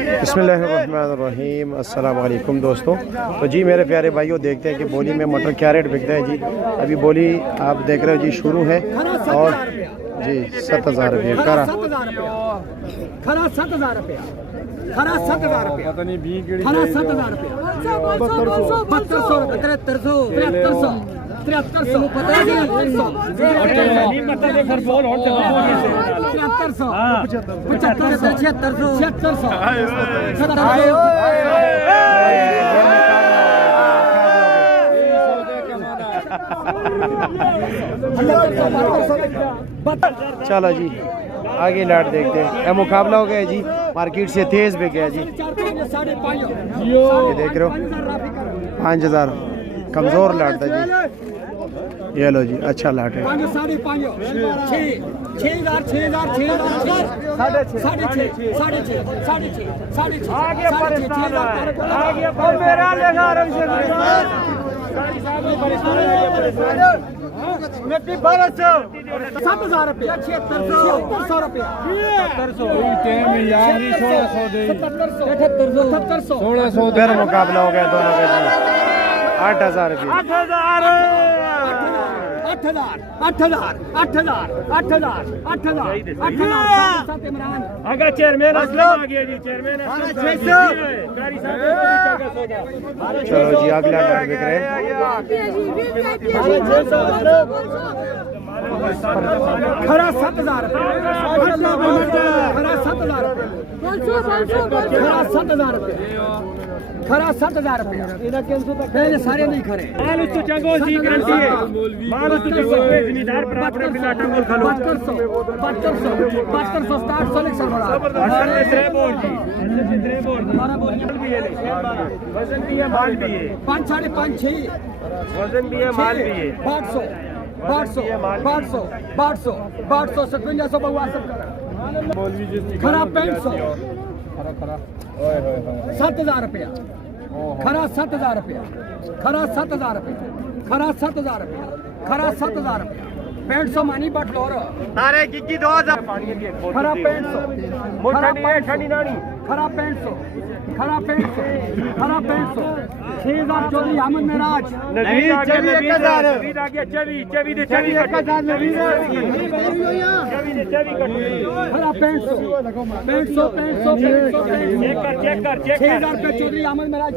बिस्मिल्लाहिर्रहमानिर्रहीम, अस्सलाम वालेकुम दोस्तों। तो जी मेरे प्यारे भाइयों, देखते हैं कि बोली में मटर क्या रेट बिकता है जी। अभी बोली आप देख रहे हो जी, शुरू है और जी 7,000 रुपये खरा, 7,000 रुपया खरा, 7,000 रुपया खरा, 7,000 रुपया खरा, 7,000 रुपया 7200 रुपये 7300 7300 7300 पता है 7300 चलो जी आगे लाट देखते हैं। ये मुकाबला हो गया जी, मार्केट से तेज भी गया जी। ये देख रहे हो 5,000 कमजोर लाट था जी। ये लो जी, अच्छा लाट है। 7,000 रुपया 7,600 रुपया 1600 फिर मुकाबला हो गया दोनों का जी। 8,000 रुपये 8,000 इमरान आगे चेयरमैन असलम आ गया जी। चेयरमैन चलो जी अगला लाट बिक रहे हैं। खरा 7,000 खरा 7,000 खरा 7,000 खरा 7,000 रुपया सारे नहीं खरे। माल उस तो चंगो सी गारंटी है। माल उस तो चंगो जमींदार बराबर बिलाटा मोल खलो 7200 स्टार्ट सिलेक्शन बड़ा वजन भी है माल भी है। 5 5.5 6 वजन भी है माल भी है। 800 5700 बउआ सब खरा 6500 7,000 रुपया खरा 7,000 रुपया खरा 7,000 रुपया खरा 7,000 रुपया खरा 7,000 रुपया 6500 मानी बट लोर तारे की 2000 खरा 6500 मोठनी है ठंडी नानी खरा 6500 खरा 6500 खरा 6500 6,000 चौधरी अहमद मेराज नवी 1000 नवी आ गया 24 दे 1000 नवी खरा 6500 चेक कर 6,000 रुपये चौधरी अहमद मेराज।